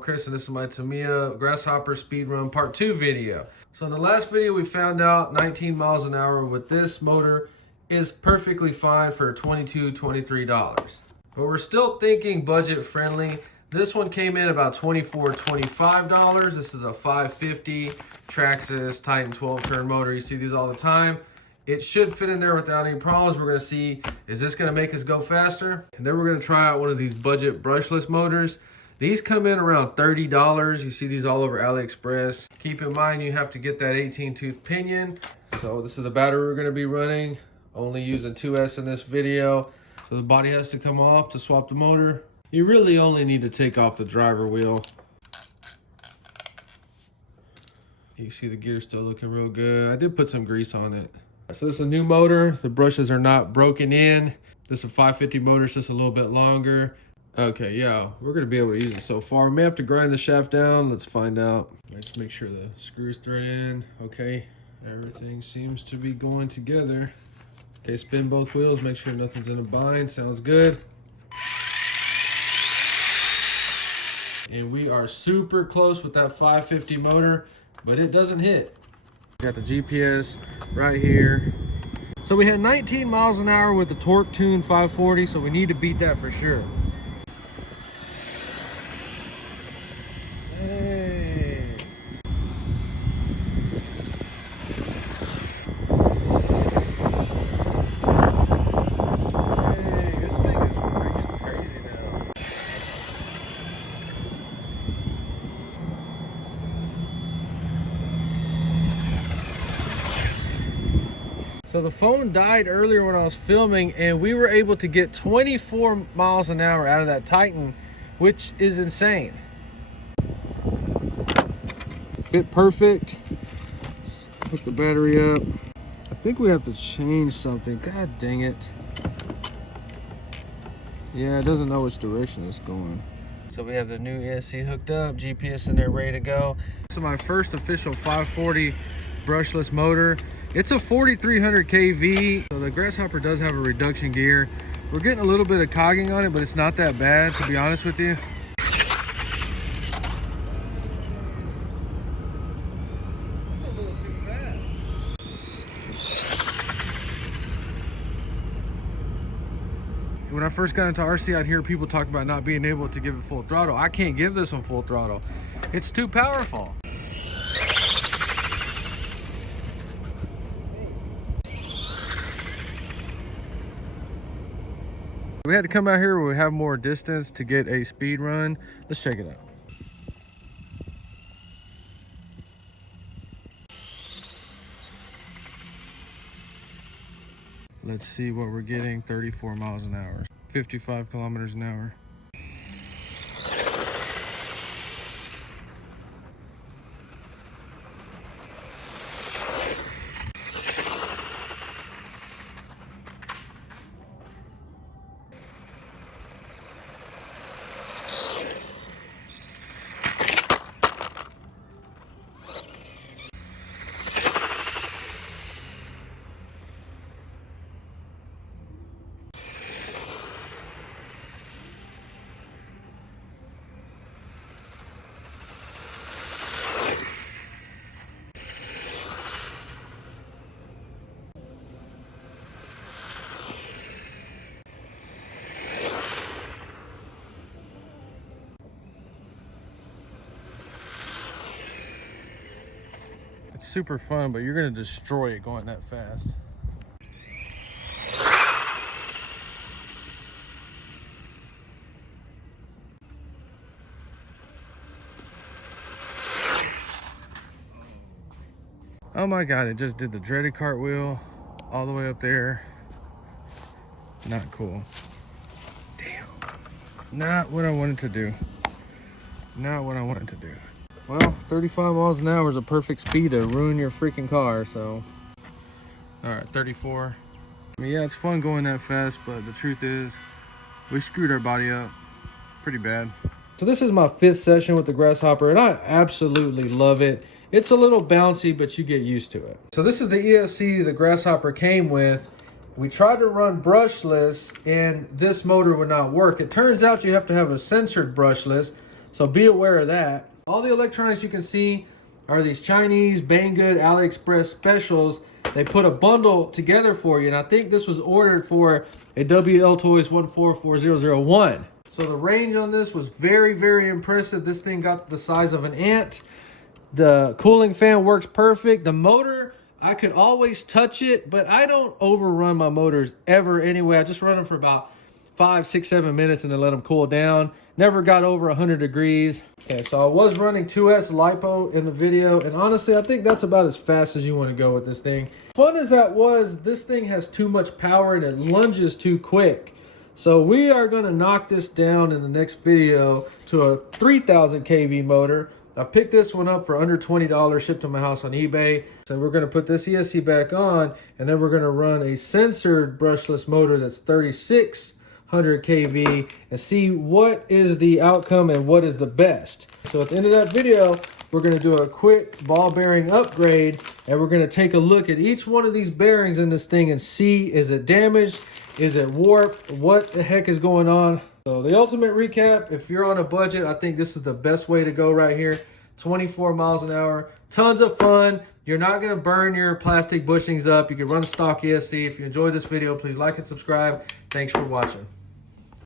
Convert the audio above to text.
Chris, and this is my Tamiya Grasshopper Speed Run Part 2 video. So in the last video, we found out 19 miles an hour with this motor is perfectly fine for $22, $23. But we're still thinking budget friendly. This one came in about $24, $25. This is a 550 Traxxas Titan 12-turn motor. You see these all the time. It should fit in there without any problems. We're gonna see, is this gonna make us go faster? And then we're gonna try out one of these budget brushless motors. These come in around $30. You see these all over AliExpress. Keep in mind, you have to get that 18-tooth pinion. So this is the battery we're gonna be running. Only using 2S in this video. So the body has to come off to swap the motor. You really only need to take off the driver wheel. You see the gear still looking real good. I did put some grease on it. So this is a new motor. The brushes are not broken in. This is a 550 motor, it's just a little bit longer. Okay, yeah, we're gonna be able to use it so far. We may have to grind the shaft down. Let's find out. Let's make sure the screws thread in. Okay, everything seems to be going together. Okay, spin both wheels, make sure nothing's in a bind. Sounds good. And we are super close with that 550 motor, but it doesn't hit. Got the GPS right here. So we had 19 miles an hour with the Torque Tune 540, so we need to beat that for sure. Hey. Hey, this thing is freaking crazy now. So the phone died earlier when I was filming, and we were able to get 24 miles an hour out of that Titan, which is insane. Fit perfect. Let's hook the battery up. I think we have to change something. God dang it. Yeah, it doesn't know which direction it's going. So we have the new ESC hooked up, GPS in there ready to go. This is my first official 540 brushless motor. It's a 4300 kV, so the Grasshopper does have a reduction gear. We're getting a little bit of cogging on it, but it's not that bad, to be honest with you. That's a little too fast. When I first got into RC, I'd hear people talk about not being able to give it full throttle. I can't give this one full throttle. It's too powerful. We had to come out here where we have more distance to get a speed run. Let's check it out. Let's see what we're getting. 34 miles an hour, 55 kilometers an hour. It's super fun, but you're gonna destroy it going that fast. Oh my God, it just did the dreaded cartwheel all the way up there. Not cool. Damn. Not what I wanted to do. Not what I wanted to do. Well, 35 miles an hour is a perfect speed to ruin your freaking car, so. All right, 34. I mean, yeah, it's fun going that fast, but the truth is, we screwed our body up pretty bad. So this is my 5th session with the Grasshopper, and I absolutely love it. It's a little bouncy, but you get used to it. So this is the ESC the Grasshopper came with. We tried to run brushless, and this motor would not work. It turns out you have to have a censored brushless. So be aware of that. All the electronics you can see are these Chinese Banggood AliExpress specials. They put a bundle together for you, and I think this was ordered for a WL Toys 144001. So the range on this was very, very impressive. This thing got the size of an ant. The cooling fan works perfect. The motor, I could always touch it, but I don't overrun my motors ever anyway. I just run them for about 5, 6, 7 minutes and then let them cool down. Never got over 100 degrees. Okay, so I was running 2S LiPo in the video, and honestly, I think that's about as fast as you want to go with this thing. Fun as that was, this thing has too much power and it lunges too quick. So we are going to knock this down in the next video to a 3000 kV motor. I picked this one up for under $20, shipped to my house on eBay. So we're going to put this ESC back on, and then we're going to run a censored brushless motor that's 3600 kV and see what is the outcome and what is the best. So at the end of that video, we're going to do a quick ball bearing upgrade, and we're going to take a look at each one of these bearings in this thing and see, is it damaged? Is it warped? What the heck is going on? So the ultimate recap, if you're on a budget, I think this is the best way to go right here. 24 miles an hour, tons of fun. You're not gonna burn your plastic bushings up. You can run stock ESC. If you enjoyed this video, please like and subscribe. Thanks for watching.